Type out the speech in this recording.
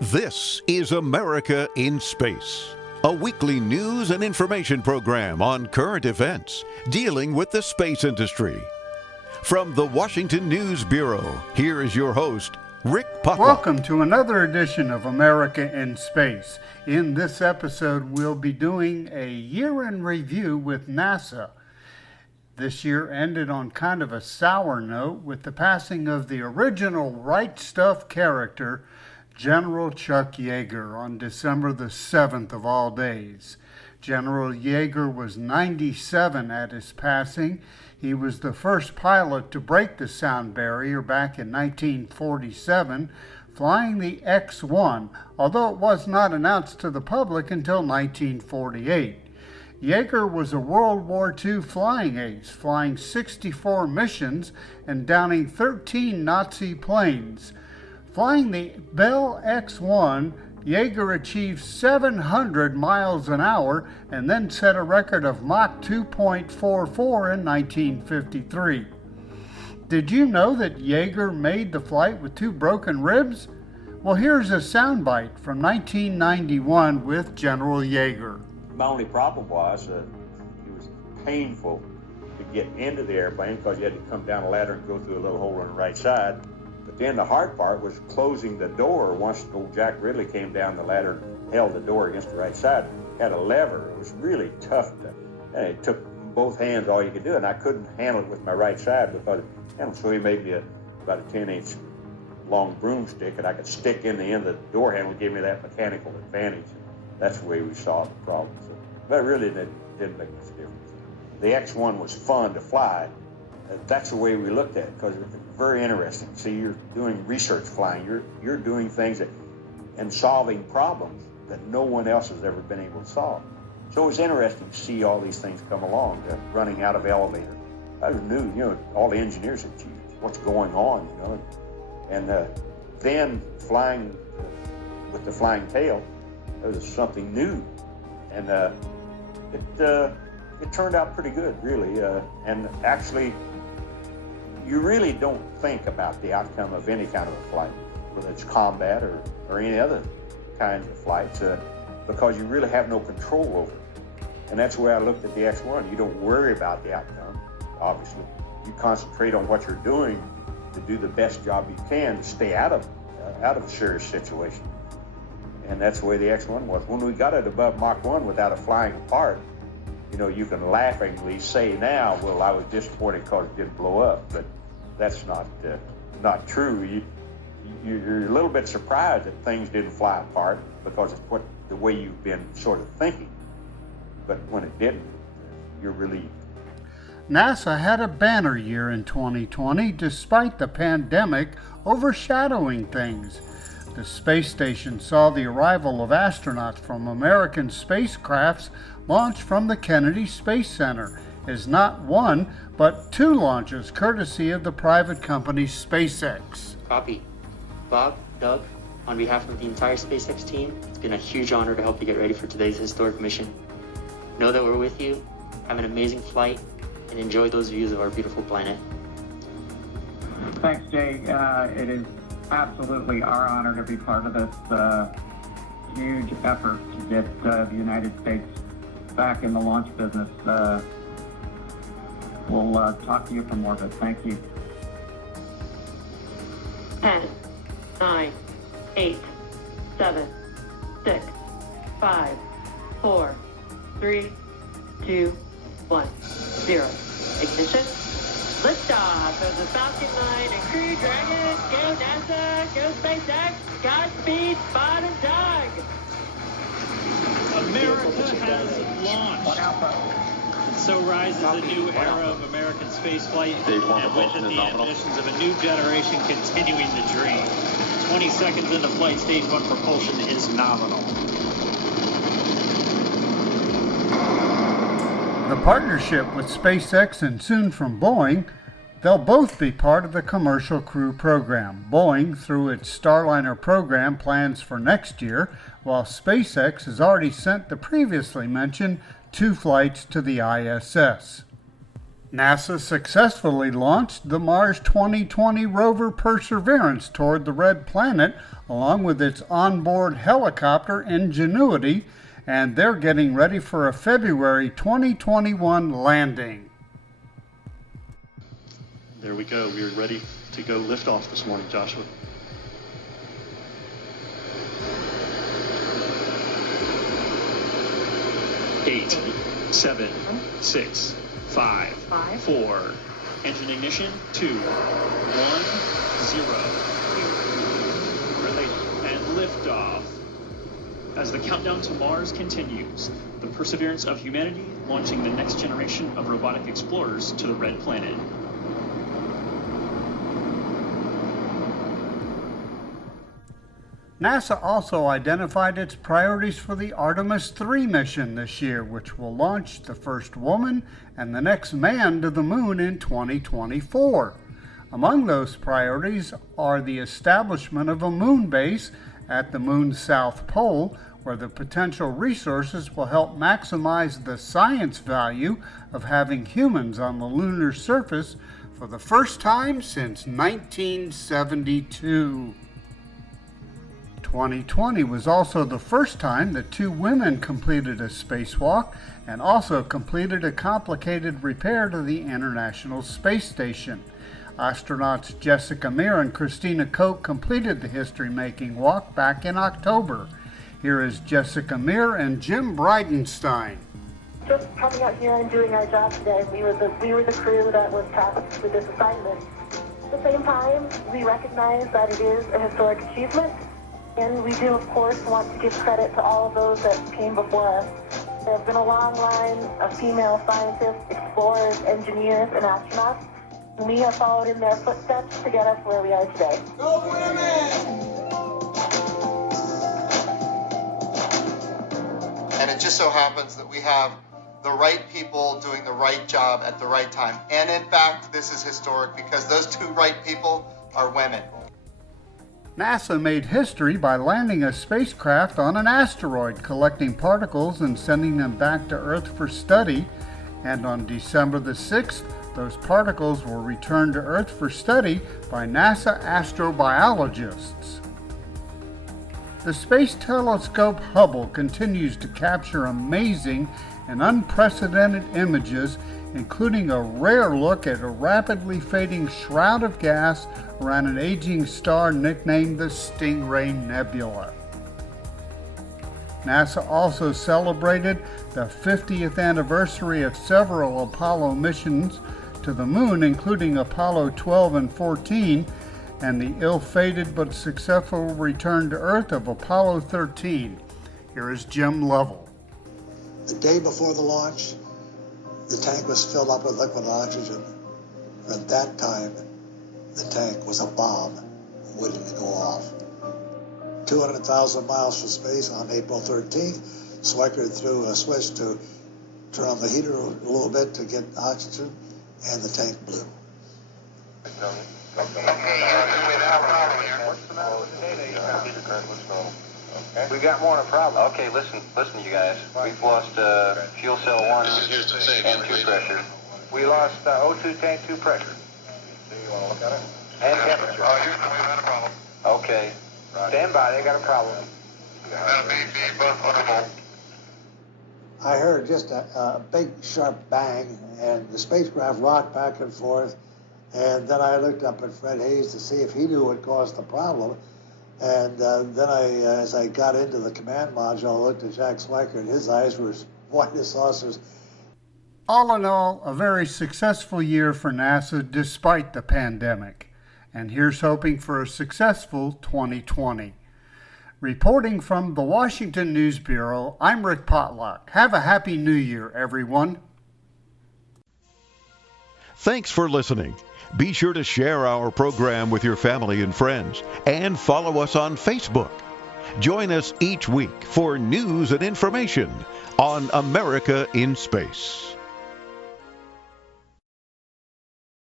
This is America in Space, a weekly news and information program on current events dealing with the space industry. From the Washington News Bureau, here is your host, Rick Potlock. Welcome to another edition of America in Space. In this episode, we'll be doing a year in review with NASA. This year ended on kind of a sour note with the passing of the original Right Stuff character, General Chuck Yeager, on December the 7th of all days. General Yeager was 97 at his passing. He was the first pilot to break the sound barrier back in 1947, flying the X-1, although it was not announced to the public until 1948. Yeager was a World War II flying ace, flying 64 missions and downing 13 Nazi planes. Flying the Bell X-1, Yeager achieved 700 miles an hour and then set a record of Mach 2.44 in 1953. Did you know that Yeager made the flight with 2 broken ribs? Well, here's a soundbite from 1991 with General Yeager. My only problem was it was painful to get into the airplane because you had to come down a ladder and go through a little hole on the right side. But then the hard part was closing the door. Once old Jack Ridley came down the ladder and held the door against the right side, had a lever. It was really tough. And it took both hands all you could do, and I couldn't handle it with my right side because, so he made me about a 10-inch long broomstick, and I could stick in the end of the door handle and give me that mechanical advantage. That's the way we solved the problem. So, but it really didn't make much difference. The X-1 was fun to fly. That's the way we looked at it because it was very interesting. See, you're doing research flying. You're doing things and solving problems that no one else has ever been able to solve. So it was interesting to see all these things come along, running out of elevator. I knew, all the engineers said, gee, what's going on, And then flying with the flying tail, it was something new. And it turned out pretty good, really. And actually, you really don't think about the outcome of any kind of a flight, whether it's combat or any other kinds of flights, because you really have no control over it. And that's the way I looked at the X-1. You don't worry about the outcome, obviously. You concentrate on what you're doing to do the best job you can to stay out of a serious situation. And that's the way the X-1 was. When we got it above Mach 1 without it flying apart, you can laughingly say now, well, I was disappointed because it didn't blow up. But that's not true. You're a little bit surprised that things didn't fly apart because it's the way you've been sort of thinking. But when it didn't, you're relieved. NASA had a banner year in 2020 despite the pandemic overshadowing things. The space station saw the arrival of astronauts from American spacecrafts launched from the Kennedy Space Center as not one, but 2 launches courtesy of the private company SpaceX. Copy. Bob, Doug, on behalf of the entire SpaceX team, it's been a huge honor to help you get ready for today's historic mission. Know that we're with you, have an amazing flight, and enjoy those views of our beautiful planet. Thanks, Jay. It is absolutely our honor to be part of this huge effort to get the United States back in the launch business. We'll talk to you for more of it. Thank you. 10, 9, 8, 7, 6, 5, 4, 3, 2, 1, 0. Ignition. Liftoff of the Falcon 9 and Crew Dragon. Go NASA, go SpaceX, Godspeed, Spot and Doug. America has launched. So rises a new era of American spaceflight, and with it the ambitions of a new generation continuing the dream. 20 seconds into flight, stage 1 propulsion is nominal. The partnership with SpaceX and soon from Boeing, they'll both be part of the Commercial Crew program. Boeing, through its Starliner program, plans for next year, while SpaceX has already sent the previously mentioned 2 flights to the ISS. NASA successfully launched the Mars 2020 rover Perseverance toward the Red Planet, along with its onboard helicopter Ingenuity, and they're getting ready for a February 2021 landing. There we go. We're ready to go liftoff this morning, Joshua. Eight, 7, 6, 5, 4. Engine ignition. 2, 1, 0. Release and liftoff. As the countdown to Mars continues, the perseverance of humanity launching the next generation of robotic explorers to the Red Planet. NASA also identified its priorities for the Artemis 3 mission this year, which will launch the first woman and the next man to the moon in 2024. Among those priorities are the establishment of a moon base at the moon's south pole, where the potential resources will help maximize the science value of having humans on the lunar surface for the first time since 1972. 2020 was also the first time that 2 women completed a spacewalk and also completed a complicated repair to the International Space Station. Astronauts Jessica Meir and Christina Koch completed the history-making walk back in October. Here is Jessica Meir and Jim Bridenstine. Just coming out here and doing our job today, we were the crew that was tasked with this assignment. At the same time, we recognize that it is a historic achievement. And we do, of course, want to give credit to all of those that came before us. There have been a long line of female scientists, explorers, engineers, and astronauts. And we have followed in their footsteps to get us where we are today. Go women! And it just so happens that we have the right people doing the right job at the right time. And in fact, this is historic because those 2 right people are women. NASA made history by landing a spacecraft on an asteroid, collecting particles and sending them back to Earth for study. And on December the 6th, those particles were returned to Earth for study by NASA astrobiologists. The Space Telescope Hubble continues to capture amazing and unprecedented images, including a rare look at a rapidly fading shroud of gas around an aging star nicknamed the Stingray Nebula. NASA also celebrated the 50th anniversary of several Apollo missions to the moon, including Apollo 12 and 14, and the ill-fated but successful return to Earth of Apollo 13. Here is Jim Lovell. The day before the launch, the tank was filled up with liquid oxygen. At that time, the tank was a bomb waiting to go off. 200,000 miles from space on April 13th, Schweikert threw a switch to turn on the heater a little bit to get oxygen, and the tank blew. We got more than a problem. Okay, listen, you guys. We've lost fuel cell 1 and 2 pressure. We lost O2 tank 2 pressure. Do you want to look at it? And temperature. Houston, we've had a problem. Okay. Stand by, they got a problem. That'll be both wonderful. I heard just a big sharp bang, and the spacecraft rocked back and forth, and then I looked up at Fred Hayes to see if he knew what caused the problem. And then as I got into the command module, I looked at Jack Schweikert, and his eyes were as white as saucers. All in all, a very successful year for NASA despite the pandemic. And here's hoping for a successful 2020. Reporting from the Washington News Bureau, I'm Rick Potlock. Have a happy New Year, everyone. Thanks for listening. Be sure to share our program with your family and friends and follow us on Facebook. Join us each week for news and information on America in Space.